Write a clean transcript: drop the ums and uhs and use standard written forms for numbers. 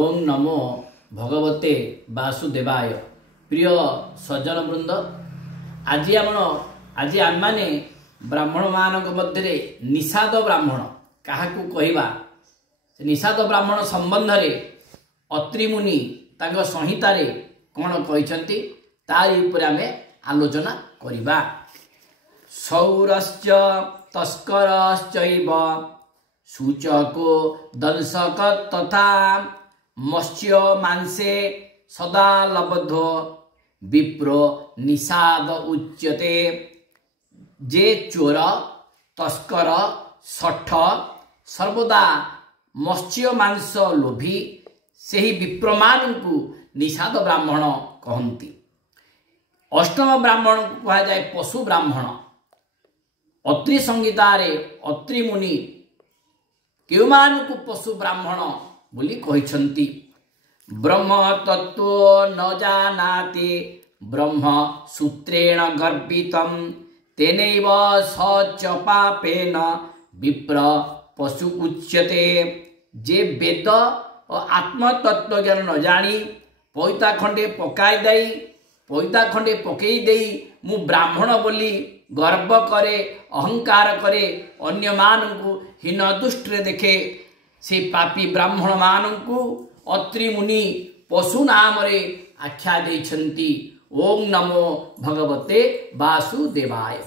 ओम नमो भगवते वासुदेवाय। प्रिय सज्जन वृंद, आज आम माने ब्राह्मण मान मध्य निषाद ब्राह्मण क्या कहवा निषाद ब्राह्मण संबंध रे अत्रि मुनि तांको संहितारे कौन कहते तारी उपर आमे आलोचना करिबा। सौरश्च तस्करश्चैव सूचको दंशक तथा मत्स्य मांसे सदा लब्धो विप्रो निषाद उच्यते। जे चोर तस्कर सठ सर्वदा मत्स्य मांस लोभी सेही विप्रमान को निषाद ब्राह्मण कहती। अष्टम ब्राह्मण को कहा जाए पशु ब्राह्मण। अत्रि संहितारे अत्रि मुनि केउमान को पशु ब्राह्मण बोली कहिसंती। ब्रह्म तत्व न जानाति ब्रह्म सूत्रेण गर्भितम तेनैव स च पापेन विप्र पशु उच्यते। जे वेद और आत्म तत्व ज्ञान न जानी पैता खंडे पकई देई मु ब्राह्मण बोली गर्व करे अहंकार करे अन्य मानू हीन दृष्टि देखे से पापी ब्राह्मण मानू अत्रि मुनि पशु नाम रे आख्या देइछंती। ओम नमो भगवते वासुदेवाय।